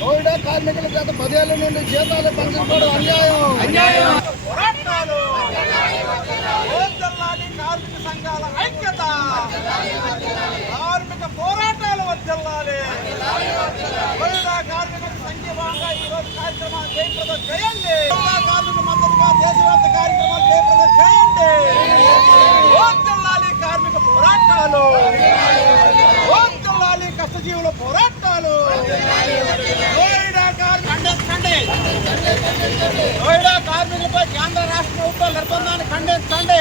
నోయిడా కార్మికుల గత 10 ఏళ్ల నుండి జీతాలు పెంచకపోవడం అన్యాయం. పోరాటాలు కార్మిక సంఘాల ఐక్యత, కార్మిక పోరాటాలు వర్ధిల్లాలి. నోయిడా కార్మికుల సంఘీభావంగా ఈ రోజు కార్యక్రమాలు జయప్రదం చేయండి. కార్మిక మద్దతుగా దేశవ్యాప్త కార్యక్రమాలు జయప్రదం చేయండి. వర్ధిల్లాలి కార్మిక పోరాటాలు, వర్ధిల్లాలి కష్టజీవుల పోరాటాలు. నోయిడా కార్మికులపై కేంద్ర రాష్ట్ర ప్రభుత్వాల నిర్బంధాన్ని ఖండించండి.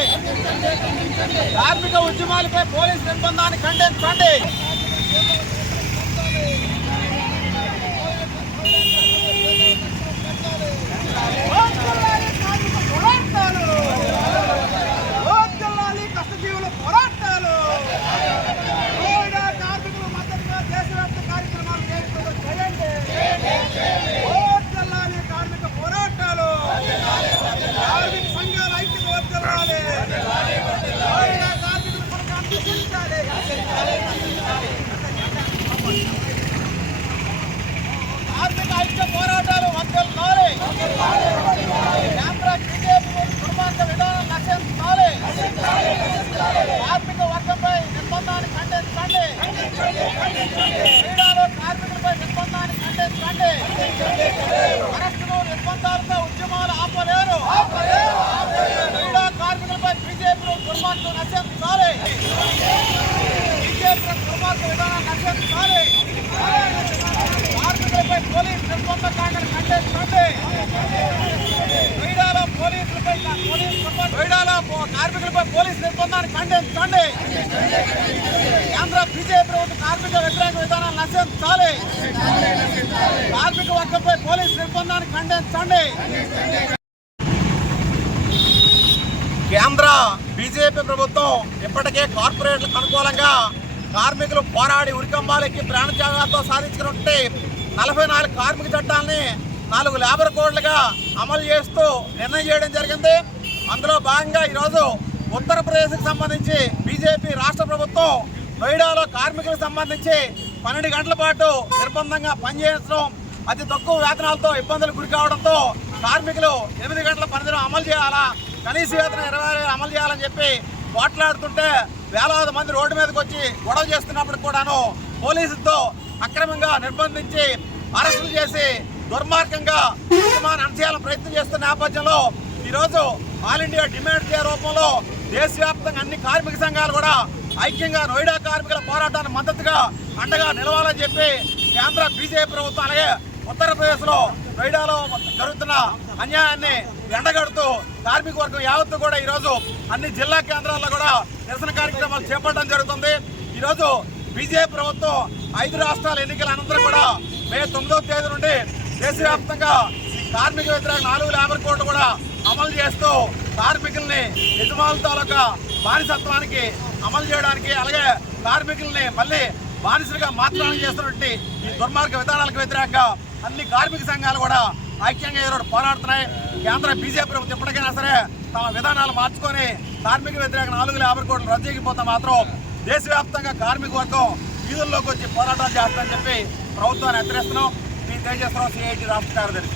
కార్మిక ఉద్యమాలపై పోలీసు నిర్బంధాన్ని ఖండించండి. కష్టజీవుల పోరాటాలు. నోయిడా కార్మికుల మద్దతుగా దేశవ్యాప్త కార్యక్రమాలు జయప్రదం చేయండి. కార్మిక పోరాటాలు, కార్మిక సంఘాల ఐక్యత వర్ధిల్లాలి. నోయిడా కార్మికుల పథకాన్ని రక్షించాలి. కార్మిక ఐక్య పోరాటాలు వర్ధిల్లాలి. కేంద్ర బీజేపీ దుర్మార్గ విధానం నశించాలి. కార్మిక వర్గంపై నిర్బంధాన్ని ఖండించండి. క్రీడలో కార్మికులపై నిర్బంధాన్ని ఖండించండి. అరెస్టులు నిర్బంధాలతో ఉద్యమాలు ఆపలేరు. క్రీడా కార్మికులపై బీజేపీ దుర్మార్గం నశించాలి. బీజేపీ దుర్మార్గ విధానం నశించాలి. కార్మికులపై పోలీసు నిర్బంధకాండను ఖండించండి. నోయిడాలో కార్మికులపై పోలీసు నిర్బంధాన్ని ఖండించండి. కేంద్ర బీజేపీ ప్రభుత్వ కార్మిక వ్యతిరేక విధానాలు నశించాలి. కార్మిక వర్గంపై పోలీసు నిర్బంధాన్ని ఖండించండి. కేంద్ర బీజేపీ ప్రభుత్వం ఇప్పటికే కార్పొరేట్లకు అనుకూలంగా కార్మికులు పోరాడి ఉరికంబాలెక్కి ప్రాణత్యాగాలతో సాధించినటువంటి 44 కార్మిక చట్టాలని 4 లేబర్ కోడ్లుగా అమలు చేస్తూ నిర్ణయం చేయడం జరిగింది. అందులో భాగంగా ఈరోజు ఉత్తరప్రదేశ్కి సంబంధించి బీజేపీ రాష్ట్ర ప్రభుత్వం నోయిడాలో కార్మికులకు సంబంధించి 12 గంటల పాటు నిర్బంధంగా పనిచేయడం, అతి తక్కువ వేతనాలతో ఇబ్బందులు గురి కావడంతో కార్మికులు 8 గంటల పనిదినం అమలు చేయాలా, కనీస వేతనం 20,000 అమలు చేయాలని చెప్పి పోట్లాడుతుంటే వేలాది మంది రోడ్డు మీదకి వచ్చి గొడవ చేస్తున్నప్పుడు కూడాను పోలీసులతో అక్రమంగా నిర్బంధించి అరెస్టులు చేసి దుర్మార్గంగా ఉద్యమాన్ని అణచేయాలని ప్రయత్నం చేస్తున్న నేపథ్యంలో ఈరోజు ఆల్ ఇండియా డిమాండ్ డే రూపంలో దేశవ్యాప్తంగా అన్ని కార్మిక సంఘాలు కూడా ఐక్యంగా నోయిడా కార్మికుల పోరాటానికి మద్దతుగా అండగా నిలవాలని చెప్పి కేంద్ర బీజేపీ ప్రభుత్వం అలాగే ఉత్తరప్రదేశ్లో నోయిడాలో జరుగుతున్న అన్యాయాన్ని ఎండగడుతూ కార్మిక వర్గం యావత్తు కూడా ఈరోజు అన్ని జిల్లా కేంద్రాల్లో కూడా నిరసన కార్యక్రమాలు చేపట్టడం జరుగుతుంది. ఈరోజు బీజేపీ ప్రభుత్వం 5 రాష్ట్రాల ఎన్నికల అనంతరం కూడా మే 9వ తేదీ నుండి దేశవ్యాప్తంగా కార్మిక వ్యతిరేక 4 లేబర్ కోడ్లు కూడా అమలు చేస్తూ కార్మికుల్ని యజమానుల తాలూకా బానిసత్వానికి అమలు చేయడానికి అలాగే కార్మికుల్ని మళ్ళీ బానిసలుగా మార్చడానికి చేస్తున్నటువంటి ఈ దుర్మార్గ విధానాలకు వ్యతిరేకంగా అన్ని కార్మిక సంఘాలు కూడా ఐక్యంగా ఈరోజు పోరాడుతున్నాయి. కేంద్ర బీజేపీ ప్రభుత్వం ఎప్పటికైనా సరే తమ విధానాలు మార్చుకొని కార్మిక వ్యతిరేక 4 లేబర్ కోడ్లు రద్దు చేయకపోతే మాత్రం దేశవ్యాప్తంగా కార్మిక వర్గం వీధుల్లోకి వచ్చి పోరాటాలు చేస్తారని చెప్పి ప్రభుత్వాన్ని హెచ్చరిస్తున్నాం. మీ తేజస్రావు CIT రాష్ట్ర కార్యదర్శి.